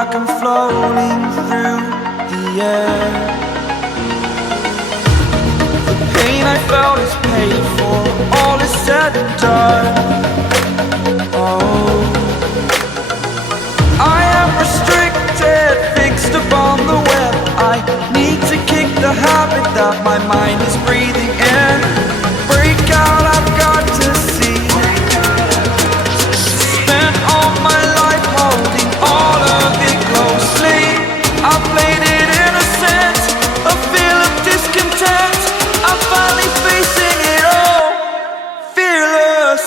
like I'm floating through the air. The pain I felt is paid for, all is said and done. Oh, I am restricted, fixed upon the web. I need to kick the habit that my mind is breathing in. Break out, I've got to see. Spent all my life holding all of it closely. I played it innocent, a feel of discontent. I'm finally facing it all, fearless.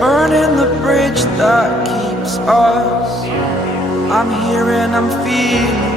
Burning the bridge that keeps us. I'm here and I'm feeling